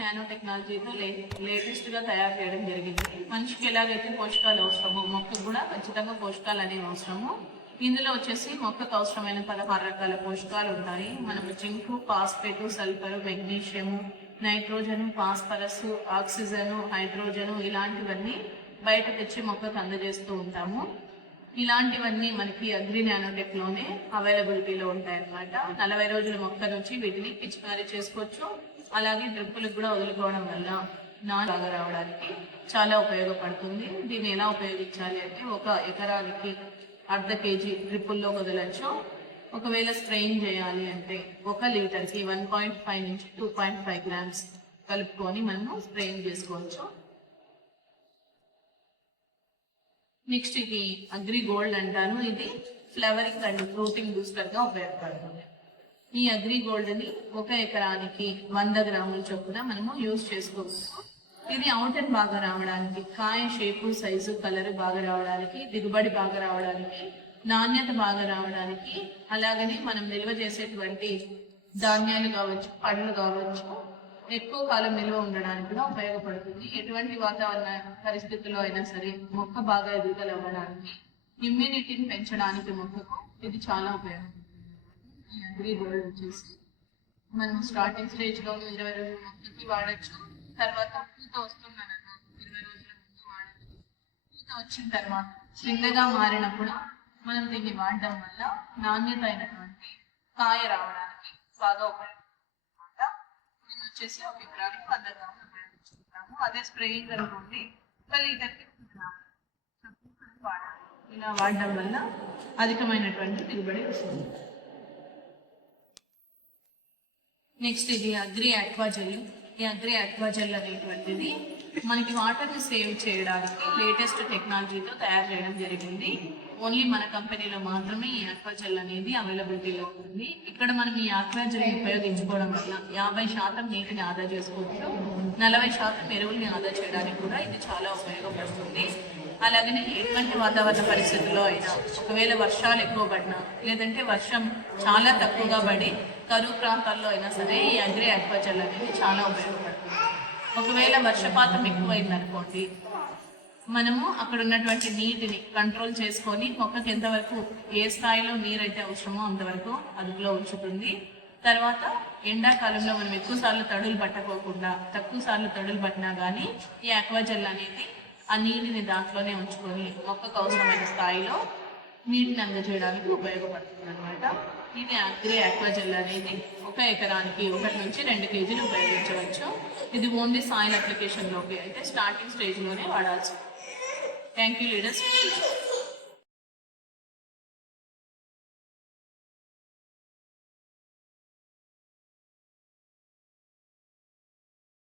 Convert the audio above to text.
Nano టెక్నాలజీతో లేటెస్ట్గా తయారు చేయడం జరిగింది. మనిషికి ఎలాగైతే పోషకాలు అవసరమో మొక్కకు కూడా ఖచ్చితంగా పోషకాలు అనేవి అవసరము. ఇందులో వచ్చేసి మొక్కకు అవసరమైన 16 రకాల పోషకాలు ఉంటాయి. మనము zinc, phosphate, sulphur, magnesium, nitrogen, phosphorus, oxygen, hydrogen ఇలాంటివన్నీ బయట తెచ్చి మొక్కకు అందజేస్తూ ఉంటాము. ఇలాంటివన్నీ మనకి అగ్రి నానోటెక్లోనే అవైలబిలిటీలో ఉంటాయి అన్నమాట. 40 రోజుల మొక్క నుంచి వీటిని పిచికారీ చేసుకోవచ్చు. అలాగే డ్రిప్పులకు కూడా వదులుకోవడం వల్ల బాగా రావడానికి చాలా ఉపయోగపడుతుంది. దీన్ని ఎలా ఉపయోగించాలి అంటే 1 ఎకరానికి 1/2 kg డ్రిప్పుల్లో వదలచ్చు. ఒకవేళ స్ప్రేయింగ్ చేయాలి అంటే 1 లీటర్కి 1.5 నుంచి 2.5 గ్రామ్స్ కలుపుకొని మనము స్ప్రేయింగ్ చేసుకోవచ్చు. నెక్స్ట్ ఇది అగ్రి గోల్డ్ అంటాను. ఇది ఫ్లవరింగ్ అండ్ ఫ్రూటింగ్ బూస్టర్గా ఉపయోగపడుతుంది. ఈ అగ్రి గోల్డ్ని 1 ఎకరానికి 100 గ్రాముల చొప్పున మనము యూజ్ చేసుకోవచ్చు. ఇది అవుటర్ బాగా రావడానికి, కాయ షేపు, సైజు, కలర్ బాగా రావడానికి, దిగుబడి బాగా రావడానికి, నాణ్యత బాగా రావడానికి, అలాగనే మనం నిల్వ చేసేటువంటి ధాన్యాలు కావచ్చు, పండ్లు కావచ్చు, ఎక్కువ కాలం నిల్వ ఉండడానికి కూడా ఉపయోగపడుతుంది. ఎటువంటి వాతావరణ పరిస్థితుల్లో అయినా సరే మొక్క బాగా ఎదుగుదల అవ్వడానికి, ఇమ్యూనిటీని పెంచడానికి మొక్కకు ఇది చాలా ఉపయోగపడుతుంది. ఈ అగ్రి గోల్డ్ వచ్చేసి మనం స్టార్టింగ్ స్టేజ్లో 20 రోజుల మొక్కకి వాడచ్చు. తర్వాత పూత వస్తుందనమాట 20 రోజుల ముందు వాడచ్చు. పూత వచ్చిన తర్వాత శ్రింగగా మారినప్పుడు మనం దీన్ని వాడడం వల్ల నాణ్యత అయినటువంటి కాయ రావడానికి బాగా ఉపయోగపడుతుంది. దీన్ని వచ్చేసి 1 ఎకరానికి 100 గ్రాములు ఉపయోగించుకుంటాము. అదే స్ప్రేయింగ్ అనుకోండి 1 లీటర్కి 2 గ్రాములు వాడాలి. ఇలా వాడడం వల్ల అధికమైనటువంటి దిగుబడి వస్తుంది. నెక్స్ట్ ఇది అగ్రి ఆక్వాజెల్. ఈ అగ్రి ఆక్వాజెల్ అనేటువంటిది మనకి వాటర్ని సేవ్ చేయడానికి లేటెస్ట్ టెక్నాలజీతో తయారు చేయడం జరిగింది. ఓన్లీ మన కంపెనీలో మాత్రమే ఈ ఆక్వాజెల్ అనేది అవైలబిలిటీలో ఉంది. ఇక్కడ మనం ఈ ఆక్వాజెల్ని ఉపయోగించుకోవడం వల్ల 50% నీటిని ఆదా చేసుకోవచ్చు. 40% ఎరువుల్ని ఆదా చేయడానికి కూడా ఇది చాలా ఉపయోగపడుతుంది. అలాగనే ఎటువంటి వాతావరణ పరిస్థితుల్లో అయినా, ఒకవేళ వర్షాలు ఎక్కువ పడినా లేదంటే వర్షం చాలా తక్కువగా పడి కరువు ప్రాంతాల్లో అయినా సరే ఈ అగ్రి ఆక్వాజెల్ అనేది చాలా ఉపయోగపడుతుంది. ఒకవేళ వర్షపాతం ఎక్కువైందనుకోండి, మనము అక్కడ ఉన్నటువంటి నీటిని కంట్రోల్ చేసుకొని మొక్కకి ఎంతవరకు ఏ స్థాయిలో నీరైతే అవసరమో అంతవరకు అదుపులో ఉంచుతుంది. తర్వాత ఎండాకాలంలో మనం ఎక్కువసార్లు తడులు పట్టకోకుండా తక్కువసార్లు తడులు పట్టినా కానీ ఈ ఆక్వాజెల్ అనేది ఆ నీటిని దాంట్లోనే ఉంచుకొని మొక్కకు అవసరమైన స్థాయిలో నీటిని అందజేయడానికి ఉపయోగపడుతుంది అనమాట. ఇది అగ్రి ఆక్వాజెల్ అనేది 1 ఎకరానికి 1 నుంచి 2 కేజీలు ఉపయోగించవచ్చు. ఇది ఓన్లీ సాయిల్ అప్లికేషన్లోకి అయితే స్టార్టింగ్ స్టేజ్లోనే వాడాల్సి. Thank you leaders.